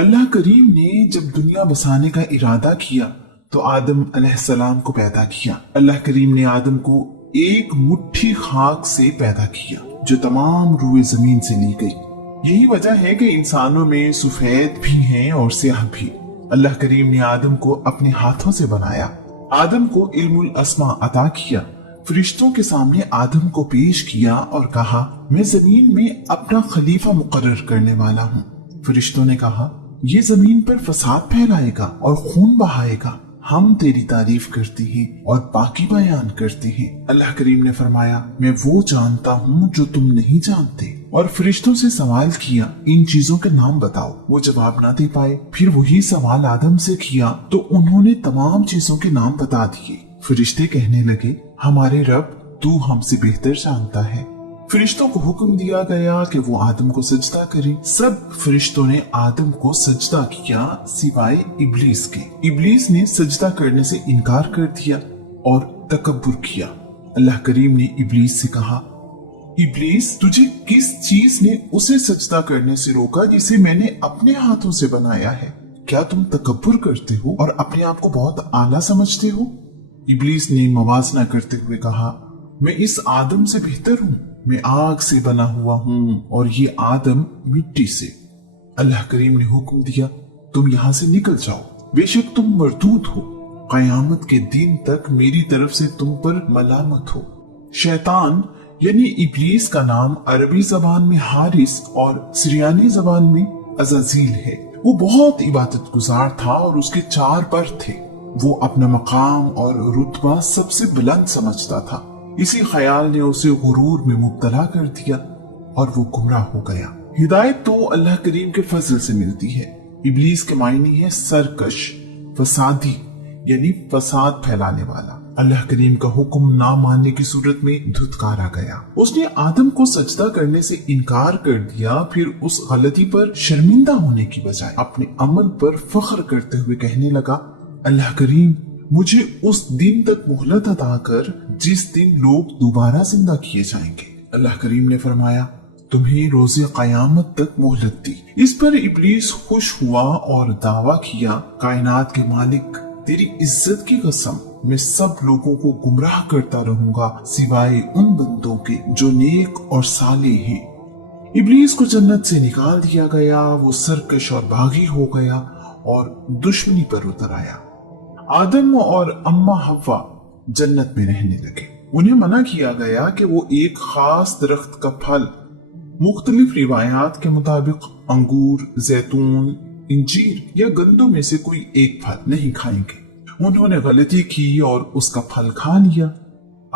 اللہ کریم نے جب دنیا بسانے کا ارادہ کیا تو آدم علیہ السلام کو پیدا کیا۔ اللہ کریم نے آدم کو ایک مٹھی خاک سے پیدا کیا جو تمام روئے زمین سے لی گئی۔ یہی وجہ ہے کہ انسانوں میں سفید بھی ہیں اور سیاہ بھی۔ اللہ کریم نے آدم کو اپنے ہاتھوں سے بنایا، آدم کو علم الاسماء عطا کیا، فرشتوں کے سامنے آدم کو پیش کیا اور کہا میں زمین میں اپنا خلیفہ مقرر کرنے والا ہوں۔ فرشتوں نے کہا یہ زمین پر فساد پھیلائے گا اور خون بہائے گا، ہم تیری تعریف کرتے ہیں اور پاکی بیان کرتے ہیں۔ اللہ کریم نے فرمایا میں وہ جانتا ہوں جو تم نہیں جانتے، اور فرشتوں سے سوال کیا ان چیزوں کے نام بتاؤ، وہ جواب نہ دے پائے۔ پھر وہی سوال آدم سے کیا تو انہوں نے تمام چیزوں کے نام بتا دیے۔ فرشتے کہنے لگے ہمارے رب تو ہم سے بہتر جانتا ہے۔ فرشتوں کو حکم دیا گیا کہ وہ آدم کو سجدہ کریں۔ سب فرشتوں نے آدم کو سجدہ کیا سوائے ابلیس کے۔ ابلیس نے سجدہ کرنے سے انکار کر دیا اور تکبر کیا۔ اللہ کریم نے ابلیس سے کہا ابلیس تجھے کس چیز نے اسے سجدہ کرنے سے روکا جسے میں نے اپنے ہاتھوں سے بنایا ہے؟ کیا تم تکبر کرتے ہو اور اپنے آپ کو بہت اعلیٰ سمجھتے ہو؟ ابلیس نے موازنہ کرتے ہوئے کہا میں اس آدم سے بہتر ہوں، میں آگ سے بنا ہوا ہوں اور یہ آدم مٹی سے۔ اللہ کریم نے حکم دیا تم یہاں سے نکل جاؤ، بے شک تم مردود ہو، قیامت کے دن تک میری طرف سے تم پر ملامت ہو۔ شیطان یعنی ابلیس کا نام عربی زبان میں حارس اور سریانی زبان میں عزازیل ہے۔ وہ بہت عبادت گزار تھا اور اس کے 4 پر تھے۔ وہ اپنا مقام اور رتبہ سب سے بلند سمجھتا تھا، اسی خیال نے اسے غرور میں مبتلا کر دیا اور وہ گمراہ ہو گیا۔ ہدایت تو اللہ کریم کے فضل سے ملتی ہے۔ ابلیس کے معنی ہے سرکش، فسادی یعنی فساد پھیلانے والا۔ اللہ کریم کا حکم نہ ماننے کی صورت میں دھتکارا گیا۔ اس نے آدم کو سجدہ کرنے سے انکار کر دیا، پھر اس غلطی پر شرمندہ ہونے کی بجائے اپنے عمل پر فخر کرتے ہوئے کہنے لگا اللہ کریم مجھے اس دن تک مہلت عطا کر جس دن لوگ دوبارہ زندہ کیے جائیں گے۔ اللہ کریم نے فرمایا تمہیں روز قیامت تک مہلت دی۔ اس پر ابلیس خوش ہوا اور دعویٰ کیا کائنات کے مالک تیری عزت کی قسم میں سب لوگوں کو گمراہ کرتا رہوں گا سوائے ان بندوں کے جو نیک اور صالح ہیں۔ ابلیس کو جنت سے نکال دیا گیا، وہ سرکش اور باغی ہو گیا اور دشمنی پر اتر آیا۔ آدم اور اماں حوا جنت میں رہنے لگے۔ انہیں منع کیا گیا کہ وہ ایک خاص درخت کا پھل، مختلف روایات کے مطابق انگور، زیتون، انجیر یا گندم میں سے کوئی ایک پھل نہیں کھائیں گے۔ انہوں نے غلطی کی اور اس کا پھل کھا لیا۔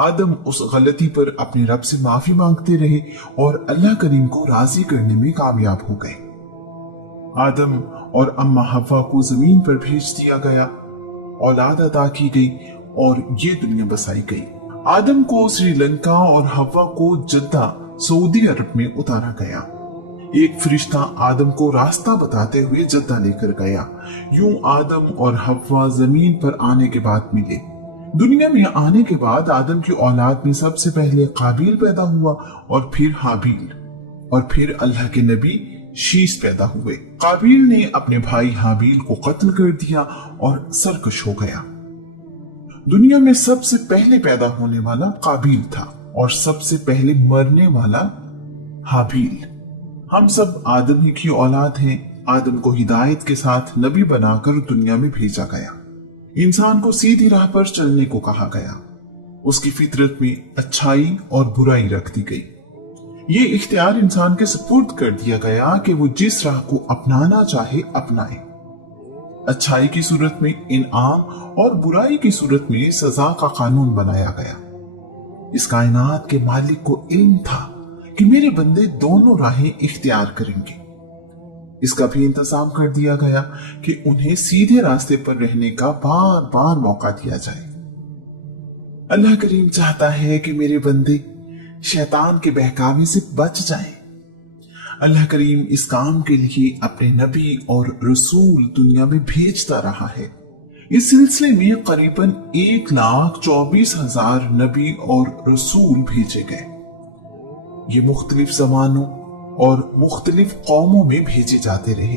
آدم اس غلطی پر اپنے رب سے معافی مانگتے رہے اور اللہ کریم کو راضی کرنے میں کامیاب ہو گئے۔ آدم اور اماں حوا کو زمین پر بھیج دیا گیا، اولاد عطا کی گئی اور یہ دنیا بسائی گئی۔ آدم کو سری لنکا اور حوا کو جدہ سعودی عرب میں اتارا گیا۔ ایک فرشتہ آدم کو راستہ بتاتے ہوئے جدہ لے کر گیا۔ یوں آدم اور حوا زمین پر آنے کے بعد ملے۔ دنیا میں آنے کے بعد آدم کی اولاد میں سب سے پہلے قابیل پیدا ہوا اور پھر حابیل، اور پھر اللہ کے نبی شیش پیدا ہوئے۔ قابیل نے اپنے بھائی حابیل کو قتل کر دیا اور سرکش ہو گیا۔ دنیا میں سب سے پہلے پیدا ہونے والا قابیل تھا اور سب سے پہلے مرنے والا حابیل۔ ہم سب آدم ہی کی اولاد ہیں۔ آدم کو ہدایت کے ساتھ نبی بنا کر دنیا میں بھیجا گیا۔ انسان کو سیدھی راہ پر چلنے کو کہا گیا۔ اس کی فطرت میں اچھائی اور برائی رکھ دی گئی۔ یہ اختیار انسان کے سپرد کر دیا گیا کہ وہ جس راہ کو اپنانا چاہے اپنائے۔ اچھائی کی صورت میں انعام اور برائی کی صورت میں سزا کا قانون بنایا گیا۔ اس کائنات کے مالک کو علم تھا کہ میرے بندے دونوں راہیں اختیار کریں گے۔ اس کا بھی انتظام کر دیا گیا کہ انہیں سیدھے راستے پر رہنے کا بار بار موقع دیا جائے۔ اللہ کریم چاہتا ہے کہ میرے بندے شیطان کے بہکاوے سے بچ جائیں۔ اللہ کریم اس کام کے لیے اپنے نبی اور رسول دنیا میں بھیجتا رہا ہے۔ اس سلسلے میں قریباً 1,24,000 نبی اور رسول بھیجے گئے۔ یہ مختلف زمانوں اور مختلف قوموں میں بھیجے جاتے رہے۔